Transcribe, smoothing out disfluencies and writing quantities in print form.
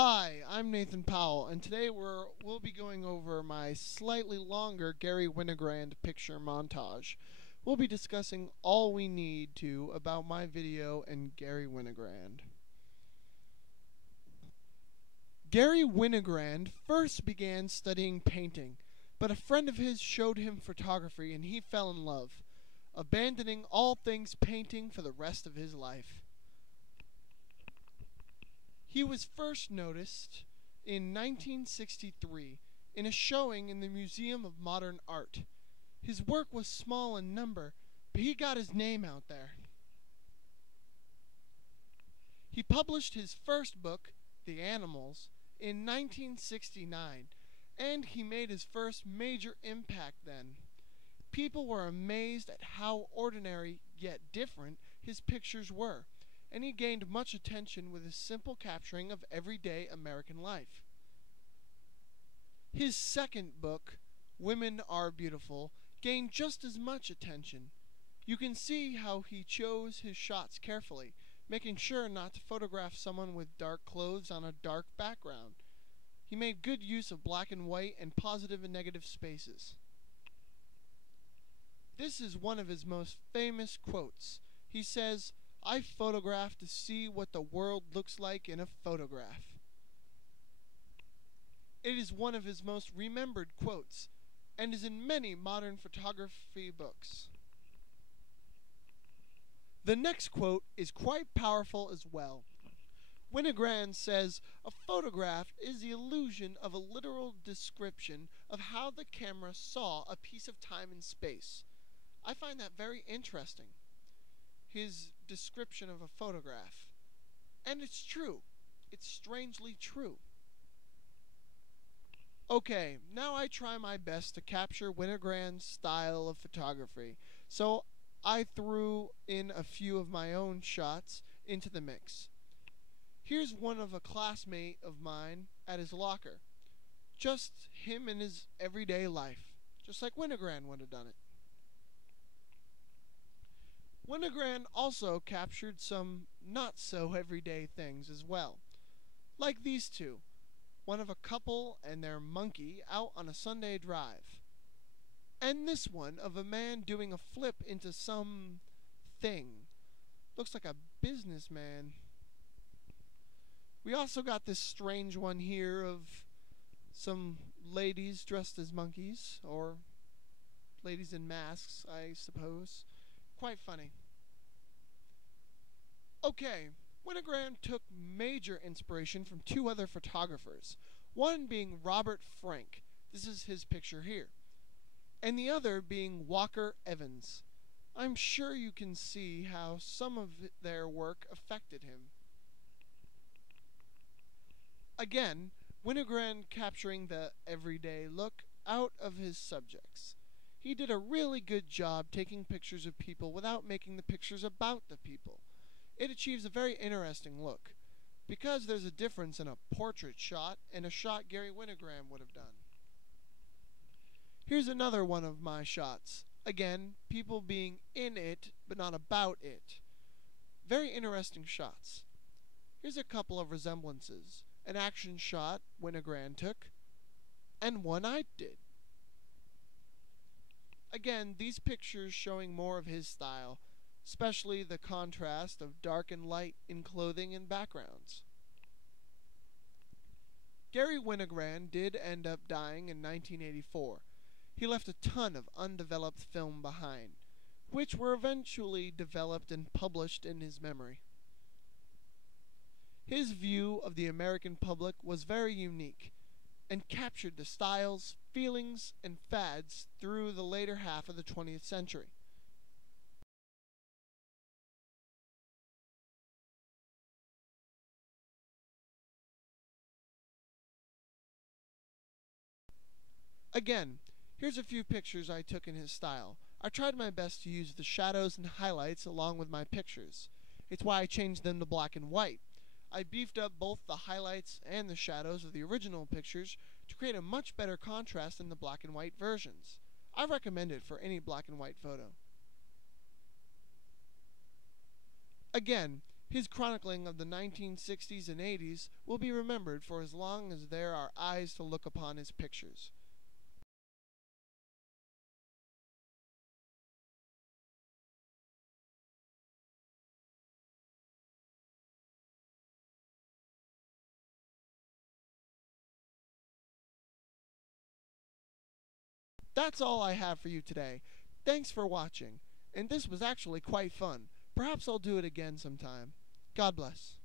Hi, I'm Nathan Powell, and today we'll be going over my slightly longer Garry Winogrand picture montage. We'll be discussing all we need to about my video and Garry Winogrand. Garry Winogrand first began studying painting, but a friend of his showed him photography and he fell in love, abandoning all things painting for the rest of his life. He was first noticed in 1963 in a showing in the Museum of Modern Art. His work was small in number, but he got his name out there. He published his first book, The Animals, in 1969, and he made his first major impact then. People were amazed at how ordinary yet different his pictures were, and he gained much attention with his simple capturing of everyday American life. His second book, Women Are Beautiful, gained just as much attention. You can see how he chose his shots carefully, making sure not to photograph someone with dark clothes on a dark background. He made good use of black and white and positive and negative spaces. This is one of his most famous quotes. He says, "I photograph to see what the world looks like in a photograph." It is one of his most remembered quotes, and is in many modern photography books. The next quote is quite powerful as well. Winogrand says, "A photograph is the illusion of a literal description of how the camera saw a piece of time and space." I find that very interesting, his description of a photograph. And it's true. It's strangely true. Okay, now I try my best to capture Winogrand's style of photography, so I threw in a few of my own shots into the mix. Here's one of a classmate of mine at his locker. Just him in his everyday life, just like Winogrand would have done it. Winogrand also captured some not so everyday things as well, like these two, one of a couple and their monkey out on a Sunday drive, and this one of a man doing a flip into some thing. Looks like a businessman. We also got this strange one here of some ladies dressed as monkeys, or ladies in masks, I suppose. Quite funny. Okay, Winogrand took major inspiration from two other photographers, one being Robert Frank, this is his picture here, and the other being Walker Evans. I'm sure you can see how some of their work affected him. Again, Winogrand capturing the everyday look out of his subjects. He did a really good job taking pictures of people without making the pictures about the people. It achieves a very interesting look, because there's a difference in a portrait shot and a shot Garry Winogrand would have done. Here's another one of my shots. Again, people being in it, but not about it. Very interesting shots. Here's a couple of resemblances. An action shot Winogrand took, and one I did. Again, these pictures showing more of his style, especially the contrast of dark and light in clothing and backgrounds. Garry Winogrand did end up dying in 1984. He left a ton of undeveloped film behind, which were eventually developed and published in his memory. His view of the American public was very unique, and captured the styles, feelings, and fads through the later half of the 20th century. Again, here's a few pictures I took in his style. I tried my best to use the shadows and highlights along with my pictures. It's why I changed them to black and white. I beefed up both the highlights and the shadows of the original pictures to create a much better contrast in the black and white versions. I recommend it for any black and white photo. Again, His chronicling of the 1960s and 80s will be remembered for as long as there are eyes to look upon his pictures. That's all I have for you today. Thanks for watching. And this was actually quite fun. Perhaps I'll do it again sometime. God bless.